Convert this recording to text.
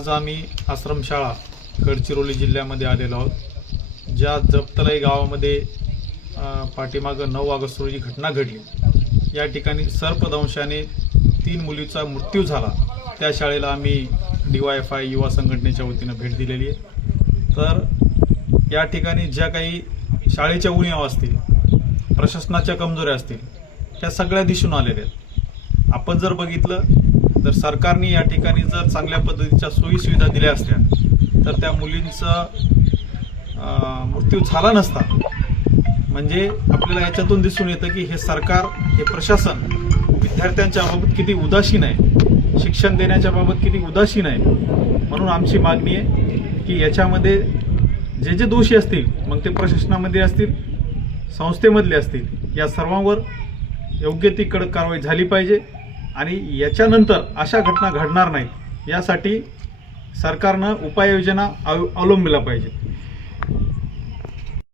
आज आम्ही आश्रमशाळा गडचिरोली जिल्ह्यामध्ये आलेलो आहोत। ज्या जपतलाई गावामध्ये पाठीमागं 9 ऑगस्ट रोजी घटना घडली, या ठिकाणी सर्पदंशाने 3 मुलीचा मृत्यू झाला। त्या शाळेला आम्ही DYFI युवा संघटनेच्या वतीने भेट दिलेली आहे। तर या ठिकाणी ज्या काही शाळेच्या उणिवा असतील, प्रशासनाच्या कमजोऱ्या असतील, त्या सगळ्या दिसून आलेल्या आहेत। आपण जर बघितलं तर सरकारने या ठिकाणी जर चांगल्या पद्धतीच्या सोयी सुविधा दिल्या असत्या तर त्या मुलींचा मृत्यू झाला नसता। म्हणजे आपल्याला याच्यातून दिसून येतं की हे सरकार, हे प्रशासन विद्यार्थ्यांच्या बाबत किती उदासीन आहे, शिक्षण देण्याच्या बाबत किती उदासीन आहे। म्हणून आमची मागणी आहे की याच्यामध्ये जे जे दोषी असतील, मग ते प्रशासनामध्ये असतील, संस्थेमधले असतील, या सर्वांवर योग्य ती कडक कारवाई झाली पाहिजे आणि याच्यानंतर अशा घटना घडणार नाहीत यासाठी सरकारनं उपाययोजना अवलंबिल्या पाहिजेत।